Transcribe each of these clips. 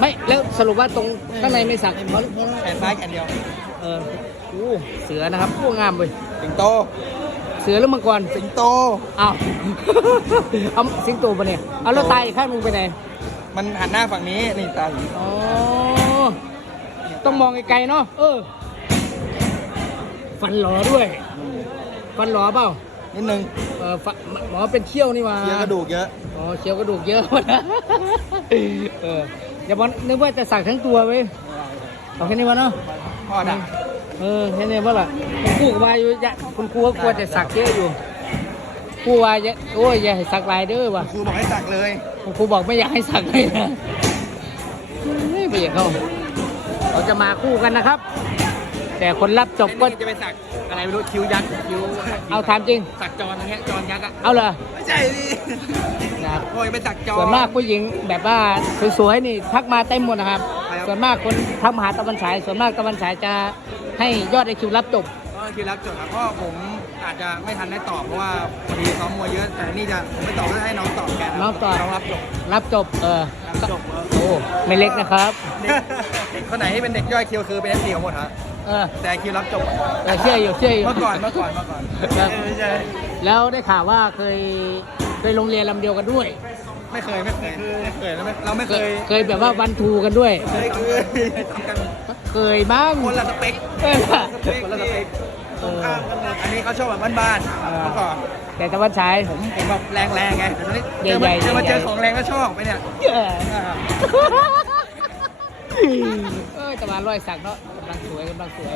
ไม่แล้วสรุปว่าตรงข้างในไม่สักเพราะเพราะแขนซ้ายแขนเดียว เออโอ้เสือนะครับพวกงามเลยสิงโต เสือหรือมังกรสิงโตอ้าวเอาสิงโตปะเนี่ยเอาแล้วตายอีกข้างหนึงไปไหนมันหันหน้าฝั่งนี้นี่ตาอย่างนี้อ๋อต้องมองไกลๆเนาะเออฟันหลอด้วย ฟันหลอเปล่านิดนึงเออฟันหมอเป็นเขี้ยวนี่หว่าเยอะกระดูกเยอะอ๋อเขี้ยวกระดูกเยอะเออ อย่าบอกนึกว่าจะสักทั้งตัวเว้ยเอาแค่นี้วะเนาะพ่อด่าเออแค่นี้ว่าล่ะคุณครูก็ว่าอยู่อย่าคุณครูก็กลัวจะสักเยอะอยู่ครูว่าอย่าโอ้ยอย่าให้สักลายเด้อว่ะครูบอกให้สักเลยคุณครูบอกไม่อยากให้สักเลยนะไม่ไปอยากเขาเราจะมาคู่กันนะครับ แต่คนรับจบก็ จะไปสักอะไรไม่รู้คิ้วยักษ์คิ้วเอาถามจริง สักจอนอย่างเงี้ยจอนยักษ์อะเอาเหรอไม่ใช่ดินะครับโอ้ยไปสักจอนส่วนมากผู้หญิงแบบว่าสวยๆนี่ทักมาเต็มหมดนะครับครับส่วนมากคนทักมาหาตะวันฉาย ส่วนมากตะวันฉายจะให้ยอดไอคิวรับจบก็คิวรับจดครับเพราะผมอาจจะไม่ทันได้ตอบเพราะว่าพอดีซ้อมมวยเยอะแต่นี่จะผมไม่ตอบก็ให้น้องตอบแกนน้องตอบน้องรับจบรับจบเออรับจบเออโอ้ไม่เล็กนะครับเด็กเด็กคนไหนที่เป็นเด็กย่อยคิวคือเป็นเอฟซีของหมดฮะเออ แต่คิวรับจบเออเชื่ออยู่เชื่ออยู่เมื่อก่อนเมื่อก่อนเมื่อก่อนครับ ไม่ใช่แล้วได้ข่าวว่าเคยเคยโรงเรียนลำเดียวกันด้วย ไม่เคยไม่เคยไม่เคยเราไม่เราไม่เคเคยยเคยแบบว่าวันทูกันด้วย เคยเคยทำกันเคยบ้างคนละสเปคเออคนละสเปคเออข้ามกันเลยอันนี้เขาชอบแบบบ้านๆเมื่อก่อนแต่ตะวันฉายผมผมแบบแรงๆไงแต่ตอนนี้ใหญ่ๆเจอมาใหญ่ๆเจอของแรงก็ชอบไปเนี่ย เอออ่าเออแต่มารอยสักเนาะกำ ลังสวยกำลังสวย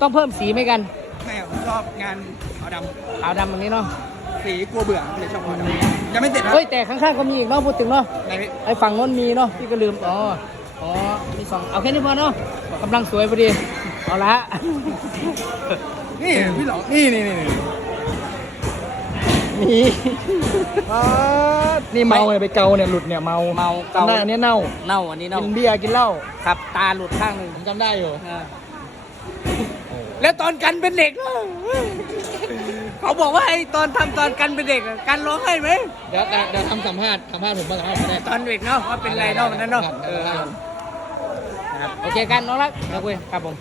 ต้องเพิ่มสีไหมกันแม่ผมชอบงานขาวดขาวดำแบบนี้เนาะำสีกลัวเบื่อเลยชอบขาวดำยังไม่เสร็จนะเฮ้ยแต่ข้างๆก็มีอีกเนาะพูดถึงเนาะไหนพี่ไอ้ฝั่งโน้นมีเนาะพี่ก็ลืมอ๋ออ๋อมีสองเอาแค่นี้พอเนาะกำลังสวยพอดีเอาละ นี่พี่หลอกนี่นี่นี่นี่ มีอ่านี่เมาเนี่ยไปเกาเนี่ยหลุดเนี่ยเมาเมาเกาจำได้อันนี้เน่าเน่าอันนี้เน่ากินเบียร์กินเหล้าครับตาหลุดข้างหนึ่งผมจำได้อยู่เออแล้วตอนกันเป็นเด็กล่ะเขาบอกว่าไอ้ตอนทำตอนกันเป็นเด็กอะกันร้องไห้ไหมเดี๋ยวเดี๋ยวเดี๋ยวทำสัมภาษณ์สัมภาษณ์ผมบ้างสัมภาษณ์ผมได้ตอนเด็กเนาะว่าเป็นไรเนาะวันนั้นเนาะเออครับโอเคกันน้องรักเราคุยครับผม